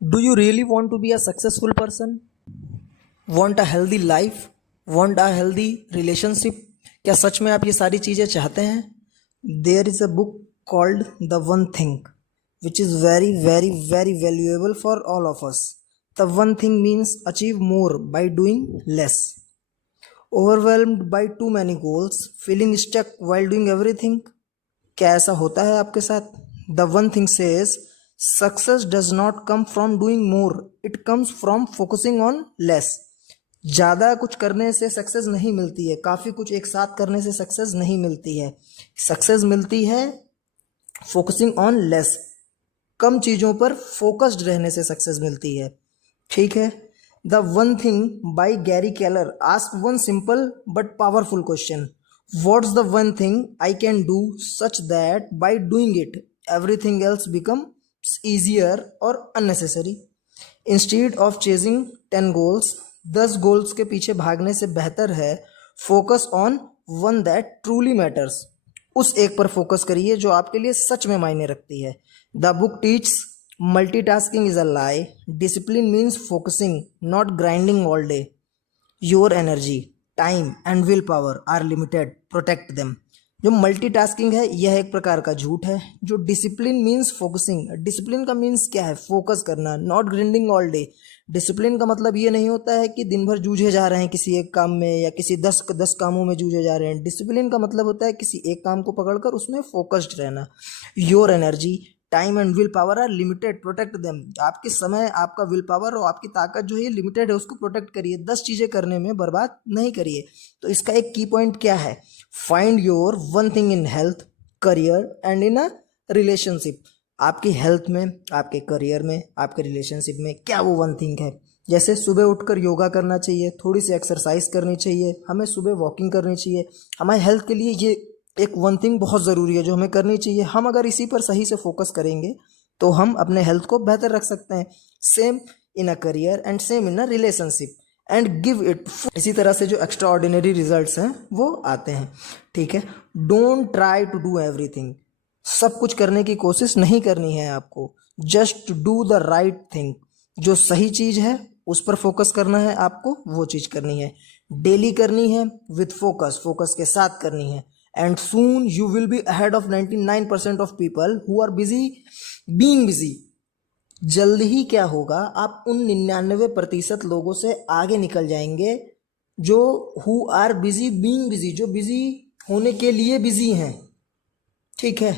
Do you really want to be a successful person? Want a healthy life? Want a healthy relationship? क्या सच में आप ये सारी चीज़ें चाहते हैं? There is a book called The One Thing, which is very, very, very valuable for all of us. The one thing means achieve more by doing less. Overwhelmed by too many goals, feeling stuck while doing everything. क्या ऐसा होता है आपके साथ? The one thing says success does not come from doing more, it comes from focusing on less. ज़्यादा कुछ करने से सक्सेस नहीं मिलती है, काफ़ी कुछ एक साथ करने से सक्सेस नहीं मिलती है. सक्सेस मिलती है फोकसिंग ऑन लेस, कम चीज़ों पर फोकस्ड रहने से सक्सेस मिलती है. ठीक है. The one thing by Gary Keller ask one simple but powerful question. What's the one thing I can do such that by doing it everything else becomes easier or unnecessary? Instead of chasing 10 goals, 10 goals के पीछे भागने से बेहतर है focus on one that truly matters. उस एक पर focus करिए जो आपके लिए सच में मायने रखती है. The book teaches multitasking is a lie. Discipline means focusing, not grinding all day. Your energy, time and will power are limited, protect them. जो मल्टीटास्किंग है यह एक प्रकार का झूठ है. जो डिसिप्लिन मीन्स फोकसिंग, डिसिप्लिन का मीन्स क्या है? फोकस करना, not grinding all day. Discipline का मतलब ये नहीं होता है कि दिन भर जूझे जा रहे हैं किसी एक काम में या किसी 10 कामों में जूझे जा रहे हैं. डिसिप्लिन का मतलब होता है किसी एक काम को पकड़कर उसमें फोकस्ड रहना. Your energy, time and will power are limited, protect them. आपके समय, आपका विल पावर और आपकी ताकत जो है लिमिटेड है, उसको प्रोटेक्ट करिए. 10 चीज़ें करने में बर्बाद नहीं करिए. तो इसका एक की पॉइंट क्या है? Find your one thing in health, career and in a relationship. आपकी हेल्थ में, आपके करियर में, आपके रिलेशनशिप में क्या वो वन थिंग है? जैसे सुबह उठकर योगा करना चाहिए, थोड़ी सी एक्सरसाइज करनी चाहिए, हमें सुबह वॉकिंग करनी चाहिए. हमारे हेल्थ के लिए ये एक वन थिंग बहुत ज़रूरी है जो हमें करनी चाहिए. हम अगर इसी पर सही से फोकस करेंगे तो हम अपने हेल्थ को बेहतर रख सकते हैं. Same in a career and same in a relationship and give it. इसी तरह से जो एक्स्ट्रा ऑर्डिनरी रिजल्ट्स हैं वो आते हैं. ठीक है. Don't try to do everything. सब कुछ करने की कोशिश नहीं करनी है आपको. Just do the right thing. जो सही चीज़ है उस पर फोकस करना है आपको, वो चीज़ करनी है. डेली करनी है विथ फोकस, फोकस के साथ करनी है. And soon you will be ahead of 99% of people who are busy being busy. जल्द ही क्या होगा, आप उन 99% लोगों से आगे निकल जाएंगे जो who are busy being busy, जो बिजी होने के लिए बिजी हैं. ठीक है.